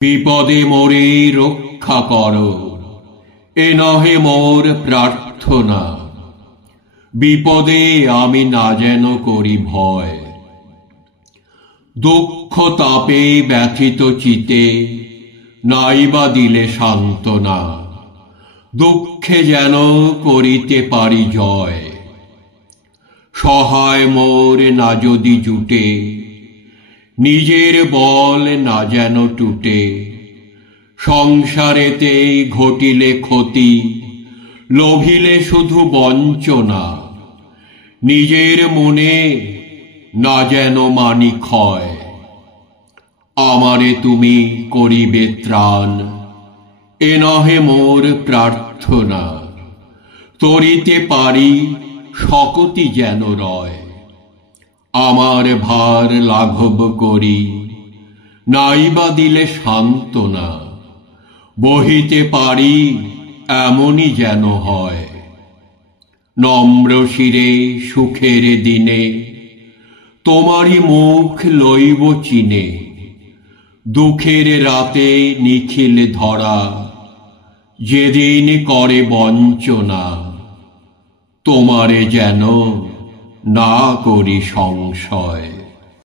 বিপদে মোরে রক্ষা করো, এ নহে মোর প্রার্থনা। বিপদে আমি না যেন করি ভয়, দুঃখ তাপে ব্যথিত চিতে নাইবা দিলে সান্ত্বনা। দুঃখে যেন করিতে পারি জয়, সহায় মোর না যদি জুটে, নিজের বল না যেন টুটে। সংসারেতে ঘটিলে ক্ষতি, লোভিলে শুধু বঞ্চনা। নিজের মনে না যেন মানি ক্ষয়, আমারে তুমি করিবে ত্রাণ, এ নহে মোর প্রার্থনা। তরিতে পারি শকতি যেন রয়, আমার ভার লাঘব করি, নাইবা দিলে সান্ত্বনা। বহিতে পারি এমনই যেন হয়, নম্র শিরে সুখের দিনে তোমারই মুখ লইব চিনে। দুঃখের রাতে নিখিল ধরা, যেদিন করে বঞ্চনা। তোমারে যেন না করি সংশয়।